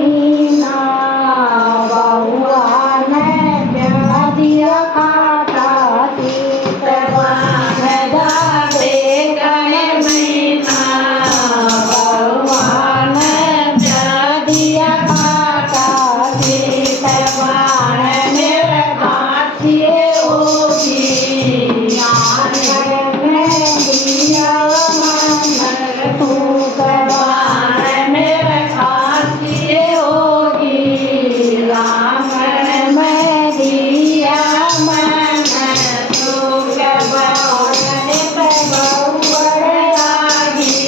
महीना बउआ ने प्यादिया खाता सीतवान जाते गण महीना बउआ ने प्यादिया खाता सीतवान मेरे खातिए होगी आंगन में दिया मन तू करवान मेरे खातिए होगी आंगन में दिया मन तू करवान बउआ आगी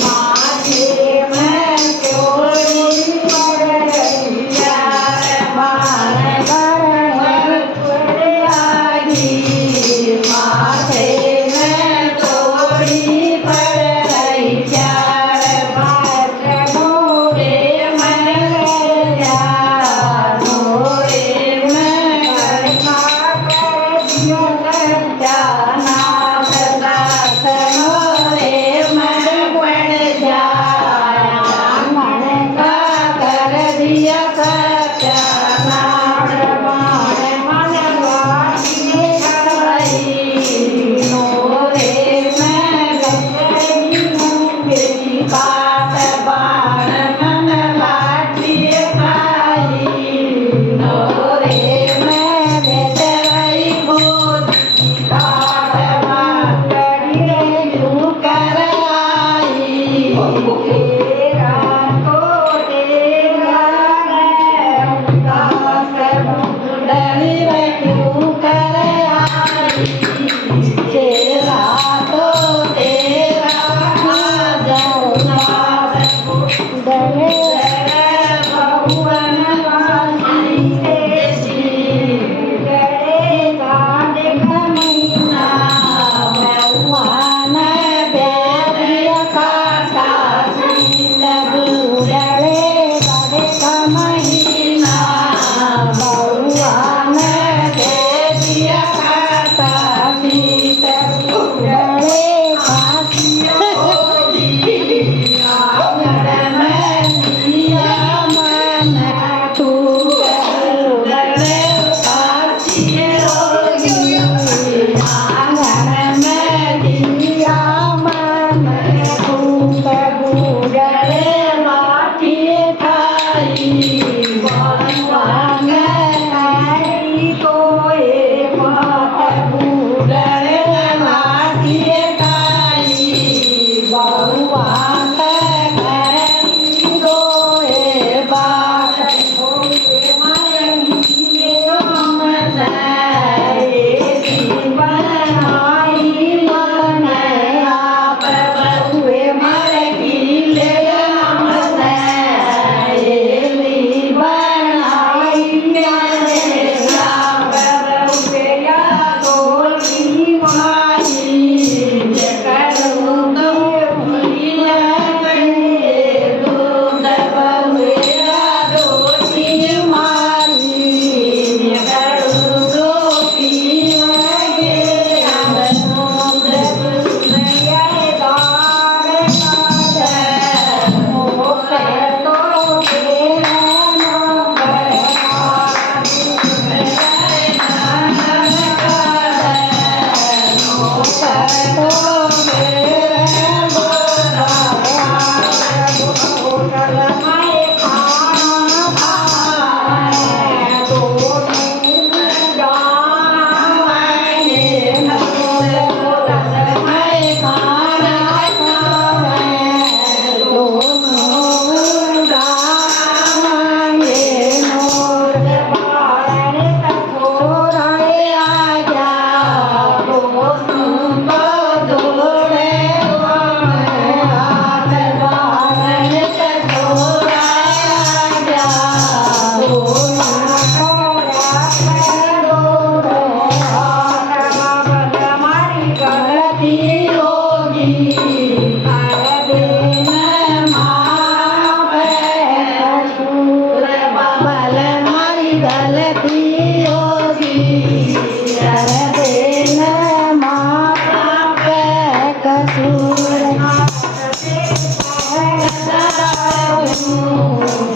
माथे में चोरी पड़ रही चार बार आगी माथे में चोरी पड़ रही चार बार मोरे मन जा मोरे में जाना दास मोरे मन बन जा मन का कर दिया सत्यानाश बाण मन वाटिए गई मोरे में गई मेरी बात बाण मन वाटिए खाई मोरे में बेचरई भूत काट बाटड़िए यूं कर आई तेरा तो तेरा है उदास डरी रे क्यों कर आई तेरा तो तेरा उदास डरे भगवान वासी तेजी डरेगा देख महीना भगवान प्यारिया खाता सीत बुड़े देख महीना भगवान प्यारिया खाता सीत बुड़े आंगन में दिया मन तू बुड़े खातिए होगी आंगन में दिया मन तू बुड़े माटिए खाई भगवान आई कोई बात बुड़े माटिए खाई भगवान कोई बात कसूर